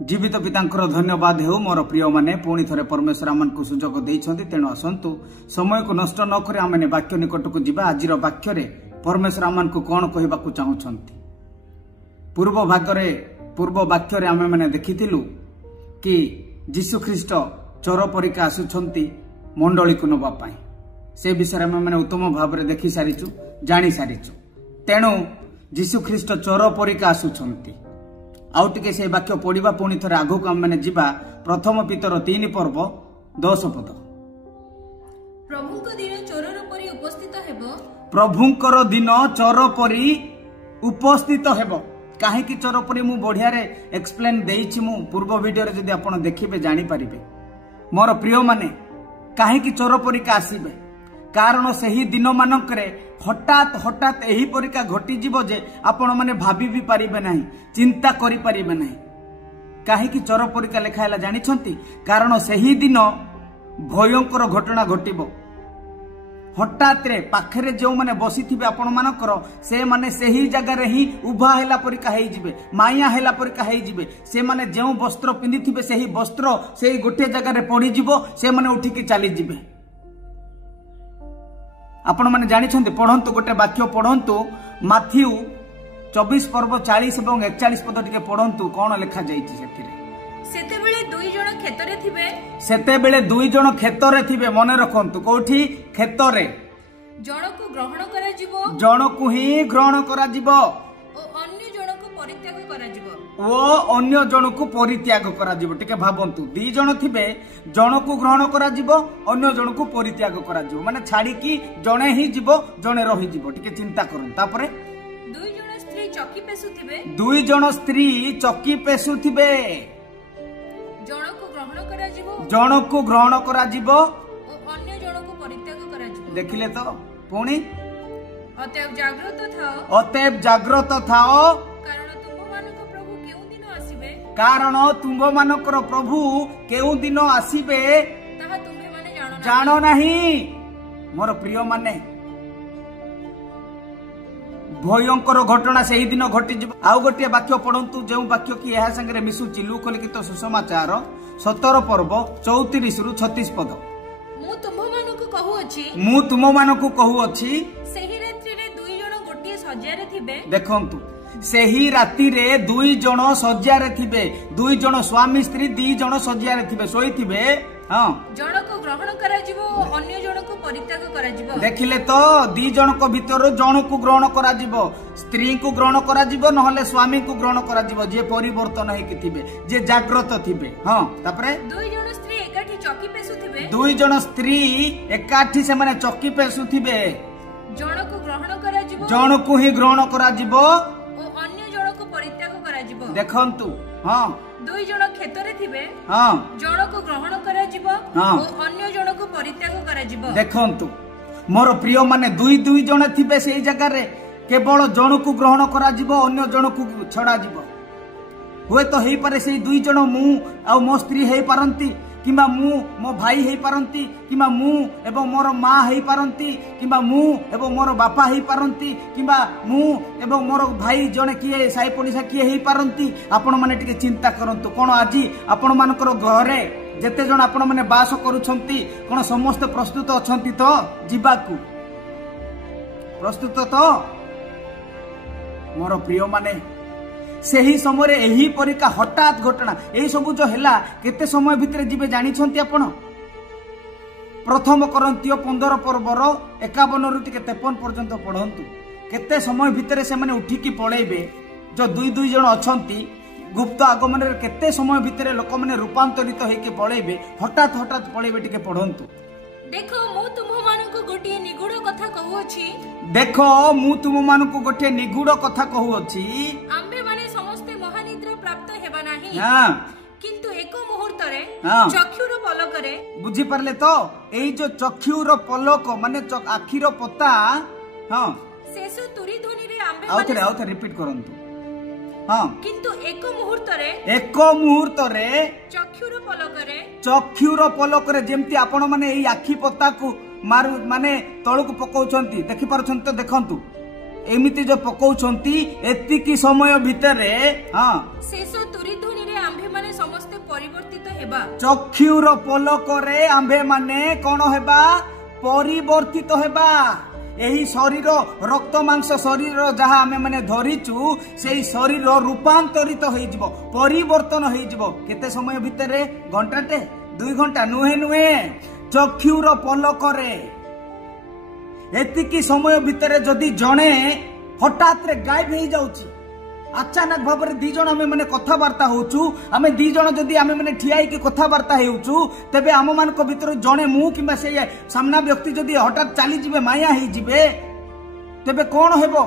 जीवित पिता धन्यवाद हो मोर प्रिय माने पुणी थे परमेश्वर आम को सुजोग देते तेणु आसतु समय को नष्ट नक आम वाक्य निकट को जीवा आज वाक्य परमेश्वर आम को कौन कहवाक चाहते पूर्व वाक्य आम मैंने देखीलु कि जीशु ख्रीस्ट चोर परिका आसुंच मंडली को नापी से विषय आम मैंने उत्तम भाव में देखी सारीचु जानी सारीचु तेणु जीशु ख्रीस्ट चोर परिका आसुंच आउ टिके से वाक्य पढ़ा पुणी थे आगक आम मैंने जीवा प्रथम पितर 3 पर्व 10 पद प्रभुंकर दिन चोर परी उपस्थित हेबो प्रभुंकर दिन चोर परी उपस्थित हेबो काहेकि चोर परी मु बढ़िया रे एक्सप्लेन देइछि मु पूर्व वीडियो रे जदि आपण देखिबे जानि परिबे मोर प्रिय माने काहेकि चोर परिका आसीबे कारण सही दिन मानकरे हठात हठात एही परिका घटी जीवो जे आपण माने भाबी भी पारिबे नाही चिंता करि पारिबे नाही काहेकि चोर परिका लेखा हैला जानि छंती कारण सही दिन भयंकर घटना घटिबो हठात रे पाखरे जो माने बसी थिबे आपण मानकर से माने सही जगह रे ही उभा हैला परिका हेई जिवे माया हैला परिका हेई जिवे से माने जो वस्त्र पिंदी थिबे सही वस्त्र सही गोटे जगह रे पड़ी जिवो से माने उठी के चली जिवे आपण माने जानि छंती पढंतु गोटे वाक्य पढंतु माथ्यू 24 पर्व 40 एवं 41 पद टिके पढंतु कोन लिखा जाईछि सेथिरे सेतेबेले दुई जण खेतरे थिबे सेतेबेले दुई जण खेतरे थिबे मने रखंतु कोठी खेतरे जणको ग्रहण करा जिवो जणको ही ग्रहण करा जिवो ओ अन्य जणको परित्याग करा जिवो ओ अन्य जणको परित्याग करा जिवो टिके भाबंतु दुई जण थिबे जणको ग्रहण करा जिवो अन्य जणको परित्याग करा जिवो माने छाडी की जणे ही जिवो जणे रहि जिवो टिके चिंता करन तापरे दुई जण स्त्री चक्की पेसुथिबे दुई जण स्त्री चक्की पेसुथिबे जणको ग्रहण करा जिवो जणको ग्रहण करा जिवो ओ अन्य जणको परित्याग करा जिवो देखिले तो पुणी अतएव जाग्रत थाओ कारण तुम मानकर प्रभु केउ दिन आसीबे ताहा तुमे माने जानो नहीं मोर प्रिय माने भयंकर घटना से ही दिन घटी जीव आउ गोटे वाक्य पढ़ंतु जो वाक्य कि यह संगे मिशुची लूक लिखित सुसमाचार 17 पर्व 34 रु 36 पद मु तुम मानकु कहूअछि सेही रात्रि रे दुई जण गोटे सज्जा रे थिबे देखंतु सेही राति रे दुई जण सज्जा रे थिबे दुई जण स्वामी स्त्री दी जण सज्जा रे थिबे सोई थिबे हां जणको ग्रहण करा जिवो अन्य जणको परित्याग करा जिवो देखिले तो दी जणको भीतर जणको ग्रहण करा जिवो स्त्री को ग्रहण करा जिवो नहले स्वामी को ग्रहण करा जिवो जे परिवर्तन हे कि थिबे जे जागृत थिबे हां तापरे दुई जण स्त्री एकाठी चक्की पेसु थिबे दुई जण स्त्री एकाठी से माने चक्की पेसु थिबे जणको ग्रहण करा जिवो जणको ही ग्रहण करा जिवो ओ अन्य जणको परित्याग करा जिवो देखंतु हां दुई जण खेतरे थिबे हां जणको ग्रहण करा जिवो ओ अन्य जणको परित्याग करा जिवो देखंतु मोर प्रिय माने दुई दुई जण थिबे सेही जगह रे केवल जणको ग्रहण करा जिवो अन्य जणको छडा जिवो होय तो हेई पारे सेही दुई जण मु आ मो स्त्री हेई पारंती किमा मु मो भाई हेई पारंती किमा मु एवं मोर मां हेई पारंती किमा मु एवं मोर बापा हेई पारंती किमा मु एवं मोर भाई जणे किए साई पडिसा किए हेई पारंती आपण माने टिके चिंता करंतु कोन आजी आपण मानकर घरे जेते जण आपण माने बास करूछंती कोन समस्त प्रस्तुत अछंती तो जीवाकू प्रस्तुत तो मोर प्रिय माने सेही समय एही परिका हठात घटना एही सब जो हैला केते समय भितरे जीवे जानि छंती आपण प्रथम करंतियो 15 पर्वर 51 रु 53 पर्यंत पढंतु केते समय भितरे से माने उठी की पळेबे जो दुई दुई जण अछंती गुप्त आगमन रे केते समय भितरे लोक माने रूपांतरित हे के पळेबे हठात हठात पळेबे टिके पढंतु देखो मु तुम मानको गोटे निगूढ़ कथा कहूअछि देखो मु तुम मानको गोटे निगूढ़ कथा कहूअछि आम्बे माने समस्त महानिद्रा प्राप्त हेबा नाही हां किंतु एक मुहूर्त रे हाँ। चक्षुर पलक रे बुझी पारले तो एई जो चक्षुर पलक माने आखिर पता हां शेष तुरी ध्वनि रे आम्बे आउथे रिपीट करंतु हां किंतु एक मुहूर्त रे चक्षुर पलक रे जेमती आपण माने एई आखी पता को मारू माने तळक पकाउछंती देखि पारछंती तो देखंतु एमिति जो पकाउछंती एतिकी समय भितरे हां शेष तुरी ध्वनि रे आम्भे माने हेबा चक्षुर पलकरे आम्भे माने कोन हेबा परिवर्तित हेबा एही शरीर रक्त मांस शरीर जहा आमे माने धरिचु सेही शरीर रूपांतरित होई जिवो परिवर्तन होई जिवो केते समय भितरे घंटाटे 2 घंटा नुहे नुहे चक्षुर पलकरे एतिकी समय भितरे जदि जणे हठात रे गायब हो जाउची अचानक भाव में 2 जन आमे माने कथबार्ता होचु आमे 2 जन जदि आमे माने ठिया की कथबार्ता हेउचु तेबे आम मान को भीतर जणे मु किबा से सामना व्यक्ति जदि हठात चली जिवे माया ही जिवे तेबे कोन हेबो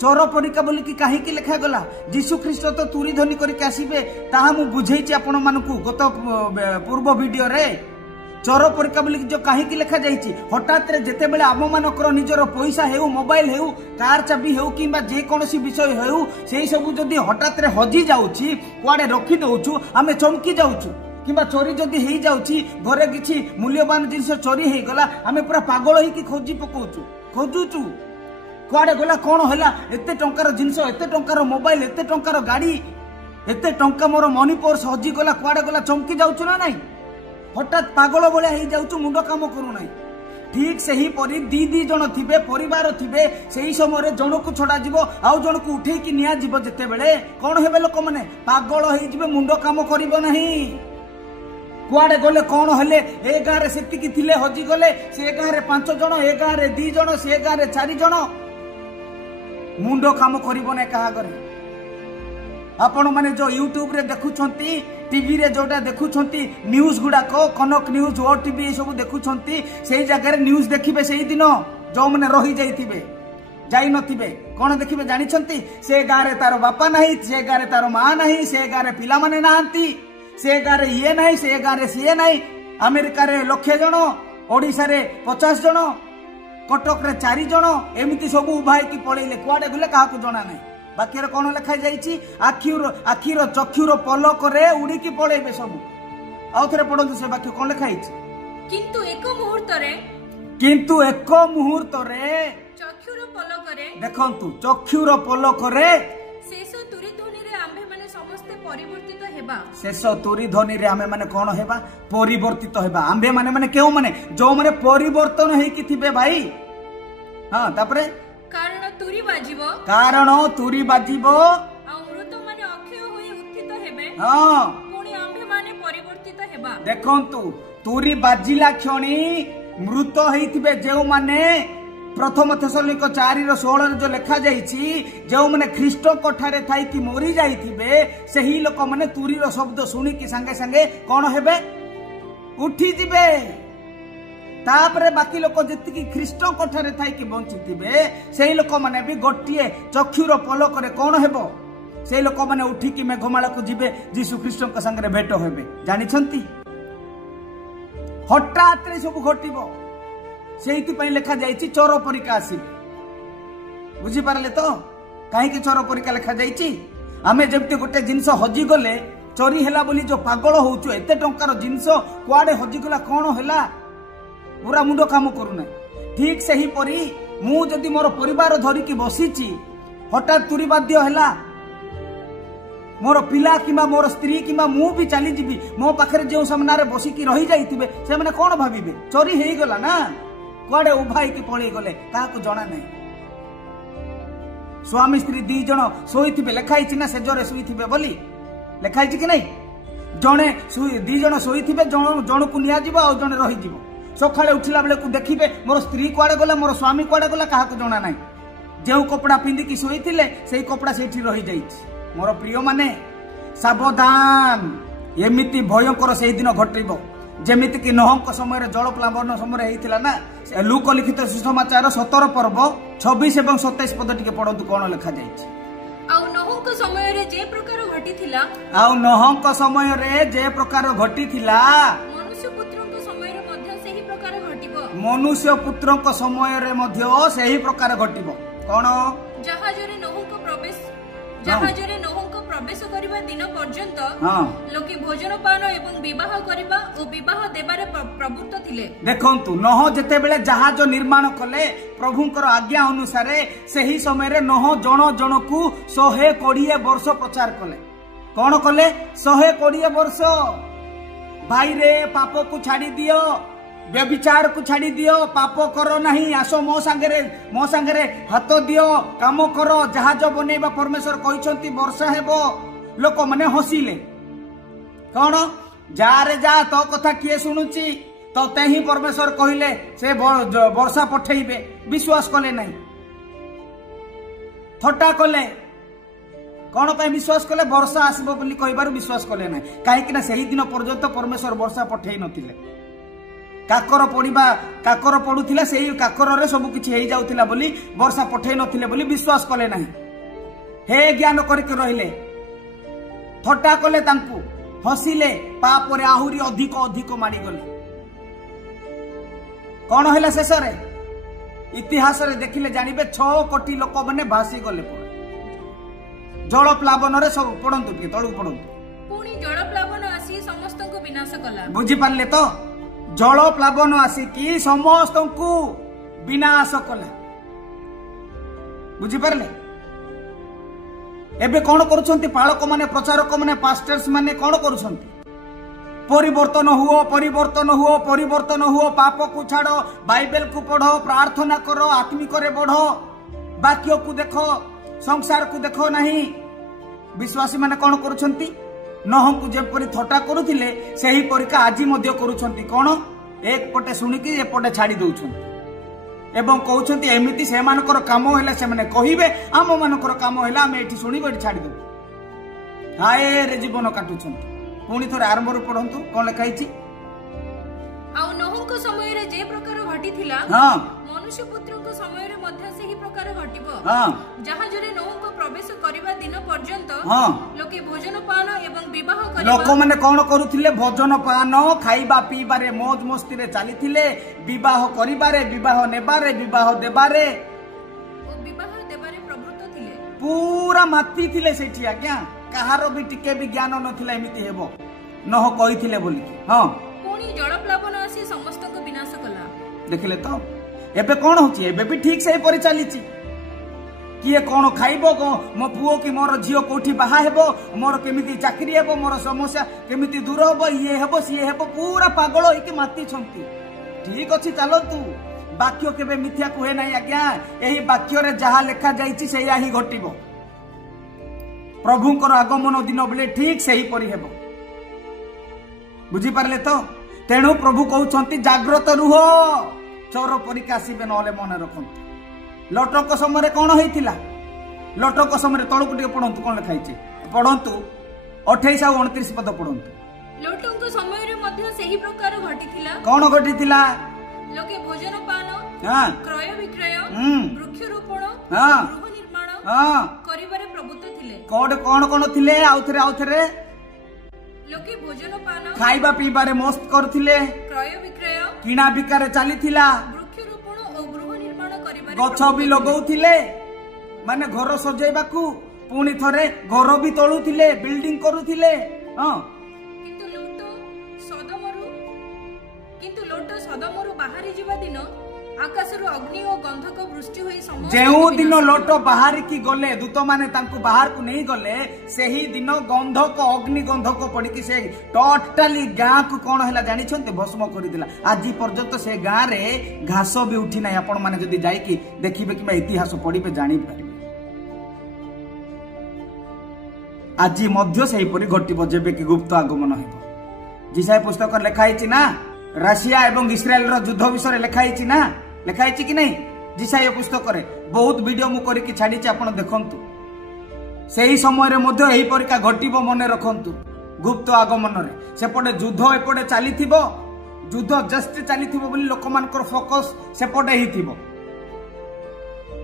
चोर परिका बोली कि काहे की लिखा गला यीशु ख्रीष्ट तो तुरी ध्वनि करके आसीबे ताहा मु बुझेइछि आपण मानकु गत पूर्व वीडियो रे चोर परिका बोली जो कहीं लिखा जाइए हठात जिते बेले आम मानकर निजर पैसा हेउ मोबाइल हेउ कार चाबी हेउ कि जेकोसी विषय हेउ से सब जदि हठात हजि जाउछि कुआडे रखी दउछु आमे चमकी जाउछु किंबा चोरी जदि हेइ जाउछि घरे किछि मूल्यवान जिनिस चोरी हेइ गला आमे पूरा पागल होई कि खोजी पकोछु खोजुछु कुआडे गला कोन होला एते टंकार जिनिस एते टंकार मोबाइल एते टंकार गाड़ी एते टंका मोर मनी पर्स हजि गला कुआडे गला चमकी जाउछु ना नहीं हठात पागल भाया हो जाऊँ मुंड कम करूना ठीक से ही परी दी जन थिबे परिवार थिबे सेही समय जन को छड़ा जीवो आउ जन को उठे कि निया जीवो जेते बेले कोन हेबे लोक माने पागल होई जिवे मुंड काम करिवो नाही कुआडे गले कोन हेले ए गां रे सेति की थिले हजि गले से गां रे 5 जन ए गां रे 2 जन से गां रे 4 जन मुंड काम करिवो नै कहा करे आपण माने जो यूट्यूब रे देखुछंती टीवी रे जोटा देखुछंती न्यूज गुडाक कनक न्यूज ओ टीवी सब देखुछंती सेही जगह रे न्यूज देखिबे सेही दिन जो माने रही जाइथिबे जाई नथिबे कोन देखिबे जानि छंती से गां रे तारो बापा नाही से गां रे तारो मां नाही से गां रे पिला माने नांती से गां रे ये नाही से गां रे से नाही अमेरिका रे लक्ष जन ओडिसा रे 50 जन कटक रे 4 जन एमिति सब उभाई की पळेले कुआडे गले काहा को जणा नाही बाकी कौन लिखा जाइए आखिर चक्षुर पलक रे उड़ी की पड़ेबे सब आउ थे पढ़ु से वाक्य कौन लिखा किंतु एक मुहूर्त रे चक्षुर पलक रे देखंतु चक्षुर पलक रे शेष तुरी ध्वनि रे आम्भे माने समस्त परिवर्तित हेबा शेष तुरी ध्वनि रे आमे माने कोन हेबा परिवर्तित हेबा आम्भे माने माने केउ माने जो माने परिवर्तन हेकी थिबे भाई हां तापरे कारण तुरी बाजिबो आ मृत माने अक्षय होई उत्थित हेबे हां पुणी आम्भे माने परिवर्तित हेबा देखंतु तुरी बाजिला क्षणी मृत हेइथिबे जेउ माने प्रथम थेसलोनिक 4:16 जो लिखा जाइछि जेउ माने ख्रीष्ट कोठारे थाई कि मरि जाइथिबे सेही लोक माने तुरी रो शब्द सुनी कि संगे संगे कोन हेबे उठी जिबे तापरे बाकी लोक जति ख्रीष्ट कोठारे थाई कि बंची थिबे सेही लोक माने भी गोटिए चक्षुर पलक रे कोन हेबो सेही लोक माने उठी कि मेघमाला को जिबे यीशु ख्रीष्ट के संगे भेट हेबे जानि छंती हठात रे सब घटिबो सेहिति पई लिखा जाइछि चोर परिका आसीबे बुझी पारले तो काहे कि चोर परिका लिखा जाइछि आमे जेमते गोटे जिंस हजि गले चोरी हैला बोली जो पागल होउछु एते टंकार जिंस कुआडे हजि गला कोन हैला पूरा मुंड काम करूना ठीक से ही परी मु जदि मोर परिवार धरिकी बसीची हठात तुरी बाध्य हैला मोर पिला किमा मोर स्त्री किमा मु भी चली जीवी मो पाखरे जो सामना रे बसिकी रही जाइथिबे से माने कोन भाबिबे चोरी हेई गला ना कुआडे उभाई की पळी गले का को जणा नै स्वामी स्त्री 2 जण सोइथिबे लेखाई छि ना से जोरे सोइथिबे बोली लेखाई छि कि नै जणे 2 जण सोइथिबे जण को निया जीवो आ जणे रही जीवो सकाळे उठिला बेले को देखिबे मोर स्त्री कुआडे गला मोर स्वामी कुआडे गला काहा को जणा नै जेउ कपड़ा पिंदी की सोइथिले सेही कपड़ा सेठी रही जाइछि मोर प्रिय माने सावधान एमिति भयंकर सेही दिन घटिबो जेमिति कि नोहंक समय रे जल प्लावन समय हेइथिला ना लूक लिखित सुसमाचार 17 पर्व 26 एवं 27 पद टिके पढंतु कोन लिखा जाइछि आउ नोहंक समय रे जे प्रकार घटिथिला मनुष्य पुत्रक समय रे मध्य सेही प्रकार घटिबो मनुष्य पुत्रक समय रे मध्य सेही प्रकार घटिबो कोन जहाजरे नोहंक प्रवेश करिबा दिन पर्यंत लोके भोजन पान एवं विवाह करिबा ओ विवाह देबारे प्रवृत्त थिले देखंतु नोह जते बेले जहाज निर्माण कले प्रभुंकर आज्ञा अनुसार सेही समय रे नोह जण जणकू 120 वर्ष प्रचार कले कौन कले 120 वर्ष भाई रे पाप को छाड़ी दियो व्यभिचार को छाड़ी दियो पाप करो नहीं आसो मो सांगरे हाथ दियो काम करो जहाज बनेबा परमेश्वर कहते वर्षा हेबो लोक माने हसिले कौन जा रे जा तो कथा किए शुणुची तो ते ही परमेश्वर कहले से वर्षा पठेबे विश्वास कले नहीं थट्टा कले कौन पे विश्वास कले वर्षा आसबो बोली कहबार विश्वास कले ना कहीं सही दिन पर्यंत परमेश्वर वर्षा पठेई नथिले काकर पड़िबा काकर पड़ुथिला सेही काकर रे सब किछि हेई जाउथिला बोली वर्षा पठेई नथिले बोली विश्वास कले नाही हे ज्ञान करके रहिले थट्टा कले तांकु हसिले पाप रे आहुरी अधिक अधिक माडी गले कौन हैला शेष रे इतिहास रे देखिले जानिबे 6 कोटी लोक माने भासी गले जल प्लावन रे सब पड़ंतु के तळु पड़ंतु पुनी जल प्लावन आसी समस्त को विनाश कला बुझी पारले तो जल प्लावन आसी की समस्त को विनाश कला बुझी पारले एबे कौन करूछंती पालक माने प्रचारक माने पास्टर्स माने कौन करूछंती परिवर्तन हुओ परिवर्तन हुओ परिवर्तन हुओ पाप को छाड़ो बाइबल को पढ़ो प्रार्थना करो आत्मिक रे बढ़ो वाक्य को देखो संसार को देखो नहीं विश्वासी माने कौन करूछंती नह को जेपरि थटा करूथिले सेही परिका आजी मध्य करूछंती कौन एक पटे सुनिकी ए पटे छाड़ी दउछंती एवं कहउछंती एमिति से मानकर काम हैला से माने कहिबे आम मानकर काम हैला हम एठी सुनिबे एठी छाड़ी दउ हाय रे जीवन काटुछंती पुणी थोड़े आरंभ पढ़ंतु कौन लिखाई आउ नहुंक समय रे जे प्रकार घटिथिला हां मनुष्य पुत्र को समय रे मध्य सेही प्रकार घटिबो हां जहां जरे नहुंक प्रवेश करिबा दिन पर्यंत हां लोके भोजन पान एवं विवाह करिबा लोक माने कौन करूथिले भोजन पान खाइबा पीबारे मौज मस्ती रे चालिथिले विवाह करिबारे विवाह नेबारे विवाह देबारे ओ विवाह देबारे प्रवृत्त थिले पूरा माती थिले सेठी आज्ञा कहारो भी टिके भी ज्ञान नथिला एमिति हेबो नह कहिथिले बोली हां पुनी जल प्लावन आसी समस्त को विनाश कला देखिले तो एबे कोन होची एबे भी ठीक से परि चालीची किए कोन खाइबो मो पुओ कि मोर झियो कोठी बाहा हेबो मोर केमिति चाकरी हेबो मोर समस्या केमिति दूर हेबो ये हेबो सिए हेबो पूरा पागल होई कि माती छंती ठीक अछि चलो तू वाक्य केबे मिथ्या कुहे नाही आज्ञा एही वाक्य रे जहा लेखा जाईची सेया ही घटिबो प्रभुंकर आगमन दिन बेले ठीक से ही परि हेबो बुझी पारले तो तेणु प्रभु कहउछंती जागृत रुह चोर परिका आसीबे नले मन रखंतु लटक समय कौन होइतिला लटक समय तळु को पढंतु कोन लिखाइछि पढंतु 28 और 29 पद पढंतु लटक समय रे मध्य सेही प्रकार घटिथिला कौन घटिथिला लोके भोजन पान हां क्रय विक्रय वृक्षरोपण हां गृह निर्माण हां करिबारे प्रभुत्व थिले कौन कौन थिले आउथरे लोके भोजन पान खाइबा पीबारे मस्त करथिले क्रय विक्रय किना बिकारे चलीथिला वृक्षरोपण और गृह निर्माण करिबारे गछ भी लगौथिले माने घर सजेबाकू पुणी थरे घर भी तळुथिले बिल्डिंग करूथिले हां किंतु लोट सदमरु बाहरी जीवा दिन आकाशरु अग्नि और गंधक वृष्टि होई समस्त जेउ दिन लोट बाहर की गले दूत माने तांकु बाहर को नहीं गले सेही दिन गंधक अग्नि गंधक पड़ी कि से टोटली गां को कोन हैला जानि छन्ते भस्म करि दिला आज पर्यंत से गां रे घास भी उठी नाही आपण माने जदी जाई कि देखिबे कि इतिहास पढिबे जानि पारिबे आज मध्य सेही परि घटिबो जेबे कि गुप्त आगमन हेबो जिसाय पुस्तक लिखाई छि ना रशिया एवं इस्राएल रो युद्ध विषय लिखाई छि ना लिखाई छि कि नहीं जिसाय पुस्तक रे बहुत वीडियो मु करी कि छाडी छि आपण देखंतु सेही समय रे मध्य एही परिका घटिबो मने रखंतु गुप्त आगमन रे सेपटे युद्ध एपटे चलीथिबो युद्ध जस्ट चलीथिबो बोली लोक मानकर फोकस सेपटे ही थिबो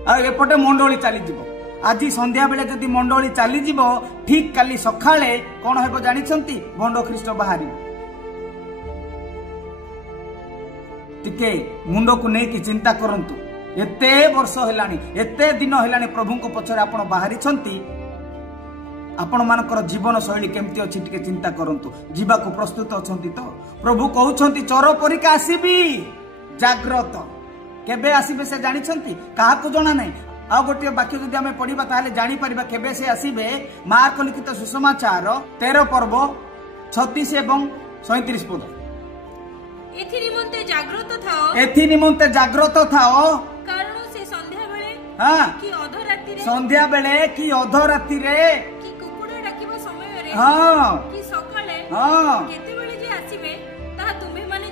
आ एपटे मंडली चली जिवो आज संध्या बेले जदि मंडली चली जिवो ठीक काली सखाळे कोन हेबो जानि छंती बंड ख्रीष्ट बाहरी टिके मुंड को नहीं कि चिंता करंतु एते वर्ष हेलानी एते दिन हेलानी प्रभु को पछरे आपण बाहरी छंती आपण मानकर जीवन शैली केमती अछि टिके चिंता करंतु जीवा को प्रस्तुत अछंती तो प्रभु कहउछंती चोर परिका आसीबी जाग्रत केबे आसीबे से जानि छंती काहा को जणा नै आ गोटे वाक्य जदि आम पढ़ा ताले जानी परिबा केबे से आसीबे। मार्क लिखित सुसमाचार 13 पर्व 36 एवं 37 पद। एथि निमंते जाग्रत थाओ, एथि निमंते जाग्रत थाओ, कारण से संध्या बेले हां कि अध राति रे, संध्या बेले कि अध राति रे, कि कुकुड़ा डाकिबा समय रे, हां कि सकाळे हां केते बेले जे आसीबे ताहा तुम्हे माने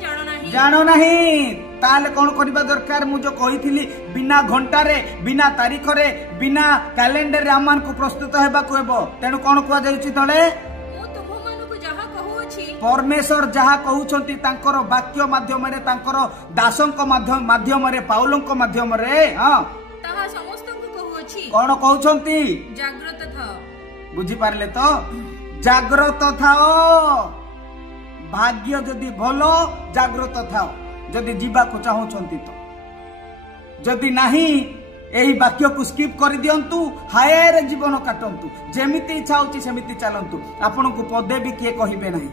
जानो नहीं। ताले कौन करबा दरकार मु जो कहिथिली बिना घंटा रे, बिना तारीख रे, बिना कैलेंडर रे आमान को प्रस्तुत हेबा को हेबो। तेनु कौन कुआ जाउची तळे परमेश्वर जहा कहउछंती तांकर वाक्य माध्यम रे, तांकर दासंक माध्यम रे, पाउलंक माध्यम रे, हां ताहा समस्त को कहउछि। कौन कहउछंती? जागृत थाओ। बुझी पारले तो? जागृत थाओ। भाग्य जदि भलो जागृत थाओ, जदि जीवा को चाहउछंती तो। जदि नहीं एही वाक्य को स्किप कर दियंतु, हायर जीवन काटंतु, जेमिति इच्छा होची सेमिति चलंतु। आपन को पदे भी किए कहिबे नहीं।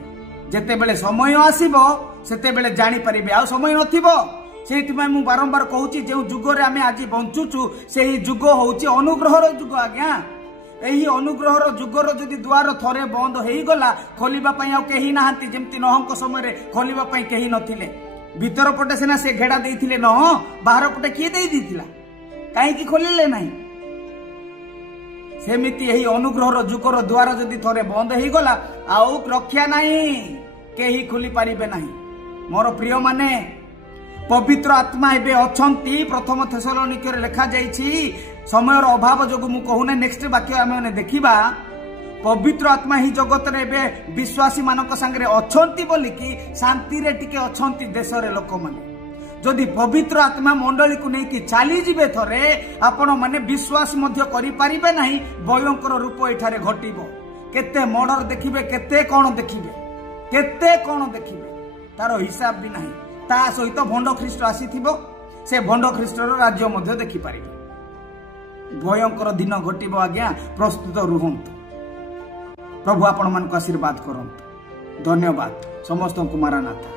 जेते बेले समय आसीबो सेते बेले जानी परिबे, आ समय नथिबो। सेति में मु बारंबार कहूची जे जुग रे आमे आज बंचुचु सेही जुग होची अनुग्रहर जुग। आज्ञा एही अनुग्रहर जुगर जदि द्वार थरे बंद हेई गला, खोलिबा पई आ केही नाहंती। जेमति नहंक समय रे खोलिबा पई केही नथिले। भीतर पटे सेना से घेड़ा देइथिले न, बाहर पटे किए देइ दिथिला, काहे की खोलिले नाही। सेमिति एही अनुग्रहर जुगर द्वार जदि थरे बंद हेई गला, आउ रक्षा नाही, केही खोली पारिबे नाही। मोर प्रिय माने, पवित्र आत्मा एबे अछंती। प्रथम थेसलोनिके रे लिखा जाईछि। समयर अभाव जोगु मु कहूने नेक्स्ट वाक्य आमे देखिबा। पवित्र आत्मा ही जगत रे एबे विश्वासी मानक संगे अछंती बोली कि शांति रे टिके अछंती देश रे लोक माने। जदि पवित्र आत्मा मंडली को नहीं कि चली जिबे थरे, आपण माने विश्वास मध्य करि पारिबे नाही। भयंकर रूप एठारे घटिबो। केते मर्डर देखिबे, केते कोन देखिबे, केते कोन देखिबे, तार हिसाब भी नाही। ता सहित भंड ख्रीष्ट आसीथिबो, से भंड ख्रीष्टर राज्य मध्य देखि पारिबे। भयंकर दिन घटिबो। आज्ञा प्रस्तुत रुहंतु। प्रभु आपण मान को आशीर्वाद करंतु। धन्यवाद। समस्त को मारानाथा।